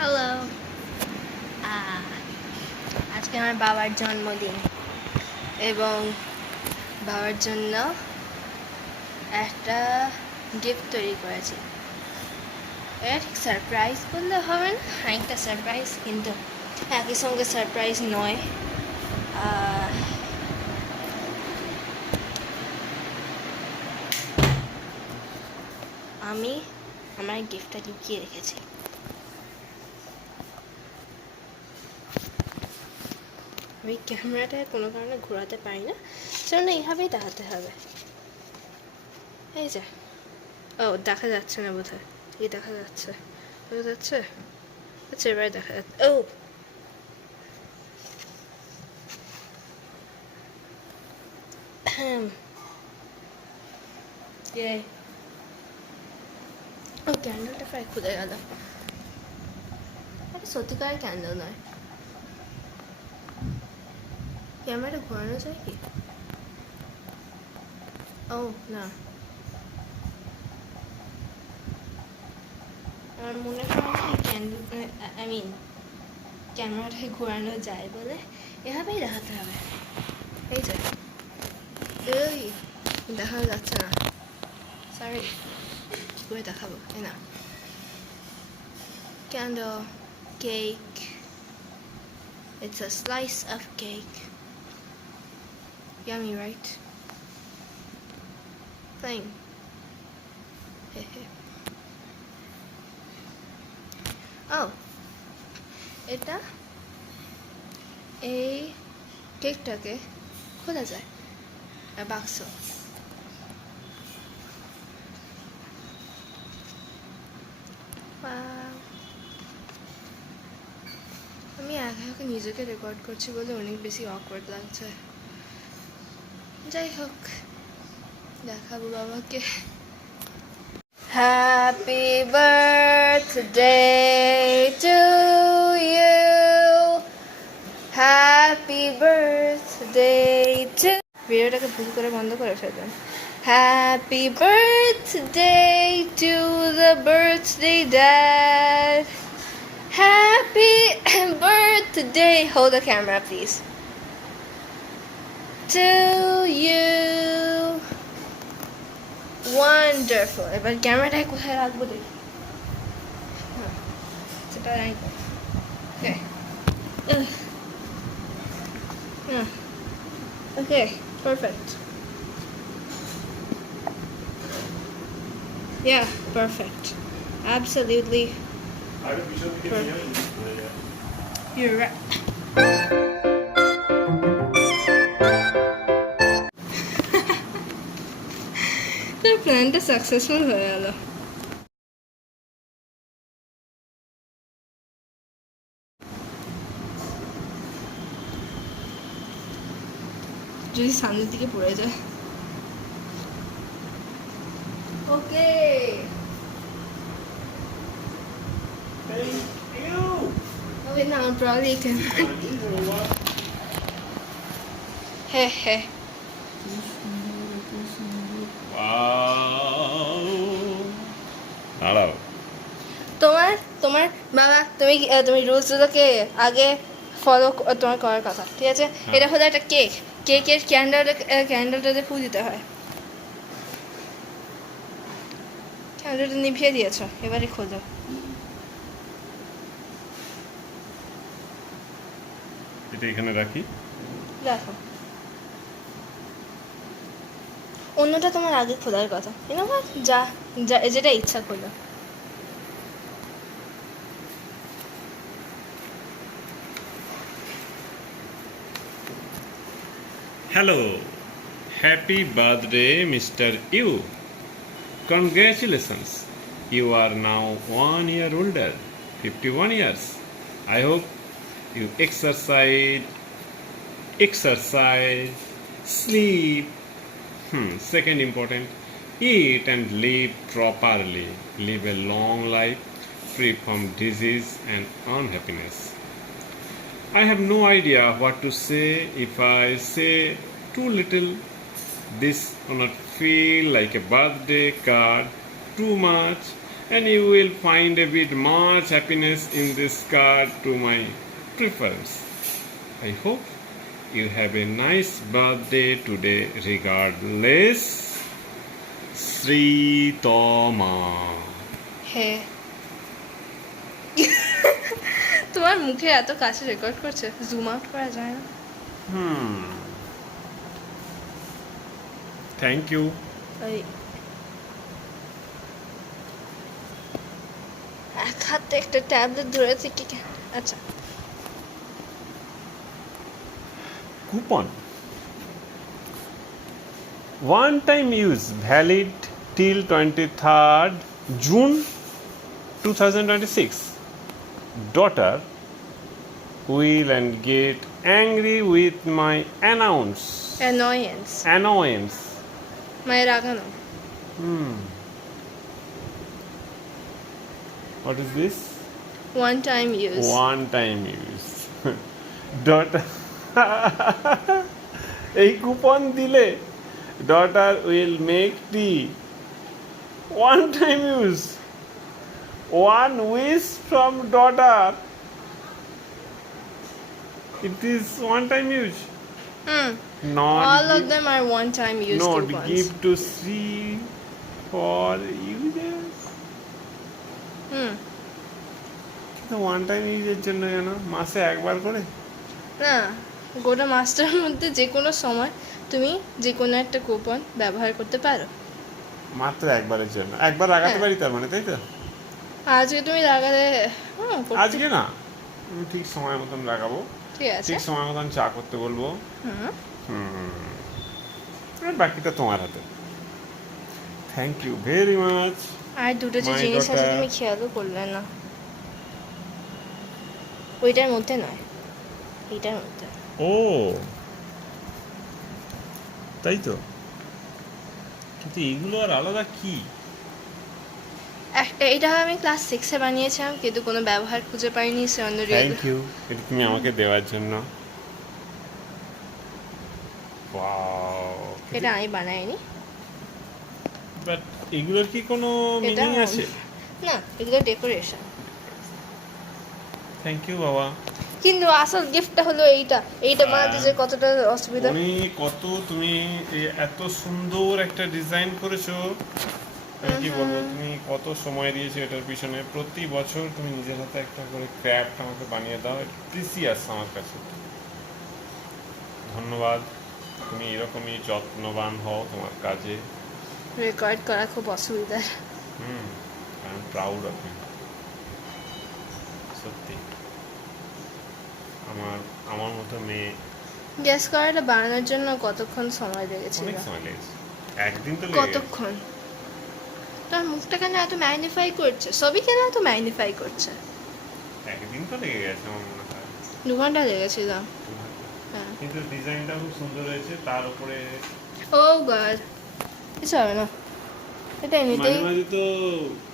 Hello, আজকে আমার বাবার জন্মদিন এবং বাবার জন্য একটা গিফট তৈরি করেছি। এটা ঠিক সারপ্রাইজ বললে হবে না, একটা সারপ্রাইজ কিন্তু একই সঙ্গে সারপ্রাইজ নয়। আমি আমার গিফটটা লুকিয়ে রেখেছি। আমি ক্যামেরাটা কোনো কারণে ঘোরাতে পারি না, সেজন্য এইভাবেই দেখাতে হবে। এই যে, ও দেখা যাচ্ছে না বোধ হয়, এই দেখা যাচ্ছে, দেখা যাচ্ছে, আচ্ছা এবারে দেখা যাচ্ছে। ও Yay. ও ক্যান্ডেলটা প্রায় খুলে গেল। এটা সত্যিকারের ক্যান্ডেল নয়। ক্যামেরাটা ঘোরানো যায় কি? ও না, আমার মনে হয় না ক্যান্ডেল, ক্যামেরাটাকে ঘোরানো যায় বলে এভাবেই দেখাতে হবে। এই যে, এই দেখা যাচ্ছে না, সরি, কী করে দেখাবো? এই না, candle, cake, it's a slice of cake. Yummy, right? Thing. Oh, এটা এই কেকটাকে খোলা যায় বাক্স। আমি একা নিজেকে রেকর্ড করছি বলে অনেক বেশি অকওয়ার্ড লাগছে। যাই হোক, দেখাবো বাবাকে। Happy birthday to you, happy birthday to, ভিডিওটাকে ভুল করে বন্ধ করে ফেলবেন। Happy birthday to the birthday dad, happy birthday, hold the camera please, to you. Wonderful. এবার ক্যামেরাটা কোথায় রাখবো দেখি, সেটা রাখবো। Okay, perfect. Yeah, perfect. Absolutely. You're right. The planটা সাকসেসফুল হয়ে গেল। যদি সামনের দিকে পড়ে যায়। ওকে, okay, now I'm probably can. Hey. দাঁড়াও, তোমার বাবা, তুমি রুলসগুলোকে আগে ফলো তোমার করার কথা, ঠিক আছে? এটা হলো একটা কেক, কেকের ক্যান্ডেলটাতে ফু দিতে হয়। ক্যান্ডেলটা নিভিয়ে দিয়েছো, এবারে খোঁজো। এটা এখানে রাখি। দেখো, অন্যটা তোমার আগে খোলার কথা, যা যেটা ইচ্ছা খোলো। Hello, happy birthday, Mr. Yu. Congratulations, you are now 1 year older, 51 years. I hope you exercise, sleep. Second important, eat and live properly. Live a long life, free from disease and unhappiness. I have no idea what to say. If I say too little, this will not feel like a birthday card. Too much, and you will find a bit much happiness in this card to my preference. I hope you have a nice birthday today regardless. Sritoma. হে তোমার মুখে এত কাছে record করছে, zoom out করা যায় না? Thank you. ওই এক হাতে একটা ট্যাবলেট ধরেছি কি আচ্ছা Coupon. One time use valid till 23rd June 2026. Daughter will and get angry with my annoyance. মায়ের রাগানো। What is this? One time use. One time use. Daughter. এই কুপন দিলে daughter will make tea. One time use. One wish from daughter. It is one time use. Not All of give- them are one time use not coupons. give to see for users. One time ইউজের জন্য যেন মাসে একবার করে না, গোটা মাসটার মধ্যে যে কোনো সময় তুমি যে কোনো একটা কুপন ব্যবহার করতে পারো। মাত্র একবারের জন্য একবার লাগাতে হ্যাঁ। পারি তার মানে, তাই তো? আজকে তুমি লাগালে আজকে না, আমি ঠিক সময় মতন লাগাবো, ঠিক আছে। ঠিক সময় মতন চা করতে বলবো। আর বাকিটা তোমার হাতে। Thank you very much. আর দুটো যে My জিনিস আছে daughter. তুমি খেয়ালও করলে না, ওইটার মধ্যে নয়, এইটার মধ্যে। ও তাই তো, কিন্তু এগুলো আর আলাদা কি? এটা আমি ক্লাস 6-এ বানিয়েছিলাম, কিন্তু কোনো ব্যবহার খুঁজে পাইনি, সে অন্য থ্যাংক ইউ এটা তুমি আমাকে দেওয়ার জন্য। ওয়াও, এটা আমি বানাইনি। বাট এগুলোর কি কোনো এটা মিনিং আছে? না, এগুলো ডেকোরেশন। থ্যাংক ইউ বাবা। কিন্তু আসল গিফটটা হলো এইটা বানাতে যে কতটা অসুবিধা। তুমি এত সুন্দর একটা ডিজাইন করেছো, আমি কি বলবো, তুমি কত সময় দিয়েছো এটার পিছনে। প্রতি বছর তুমি নিজের হাতে একটা করে ক্র্যাফট আমাকে বানিয়ে দাও, প্রিসিয়াস আমার কাছে। ধন্যবাদ, তুমি এরকমই যত্নবান হও তোমার কাজে। রেকর্ড করা খুব অসুবিধার। I am proud of you. সত্যি আমার মতো মেয়ে। গ্যাস কড়াইটা বানানোর জন্য কতক্ষণ সময় লেগেছিল? অনেক সময় লেগেছে, একদিন তো লেগে গেছে। কতক্ষণ? তার মুখটা কেন এত ম্যাগনিফাই করছে, সবই কেন এত ম্যাগনিফাই করছে? একদিন তো লেগে গেছে আমার মনে হয়। 2 ঘন্টা লেগেছিল। হ্যাঁ। কিন্তু ডিজাইনটা খুব সুন্দর হয়েছে, তার উপরে ও গড, কিছু হবে না, এটা এমনিতেই। মাঝে মাঝে তো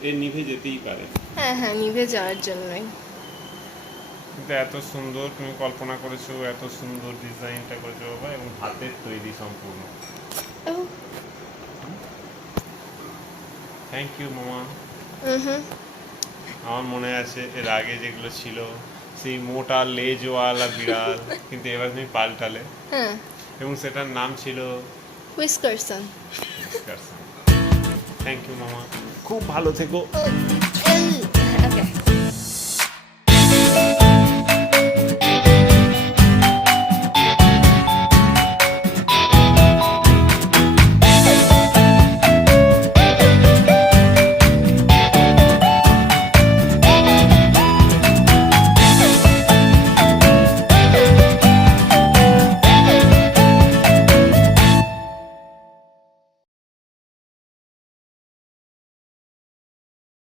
এর নিভে যেতেই পারে। হ্যাঁ, নিভে যাওয়ার জন্যই। কিন্তু এত সুন্দর তুমি কল্পনা করেছো, এত সুন্দর ডিজাইনটা করেছো বাবা, এবং হাতের তৈরি সম্পূর্ণ। ও থ্যাংক ইউ মামা। হুম। আমার মনে আছে এর আগে যেগুলো ছিল, সেই মোটা লেজওয়ালা বিড়াল, কিন্তু এবার তুমি পাল্টালে, হ্যাঁ, এবং সেটার নাম ছিল হুইস্কারসন। থ্যাংক ইউ মামা, খুব ভালো থেকো।